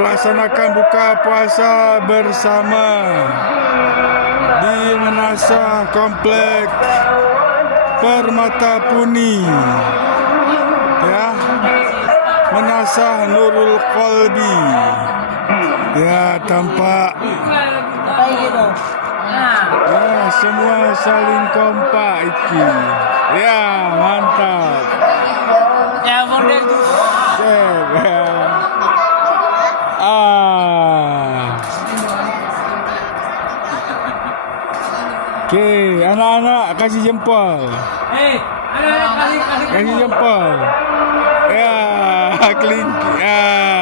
melaksanakan buka puasa bersama di Menasah Komplek Permata Puni, ya, Menasah Nurul Qalbi, ya, tampak ya, semua saling kompak iki, ya, mantap, Ya model tuh. Sip, ya. Oke, anak-anak kasih jempol. Anak-anak kasih Kasih jempol. Ya, kelinci. Ya.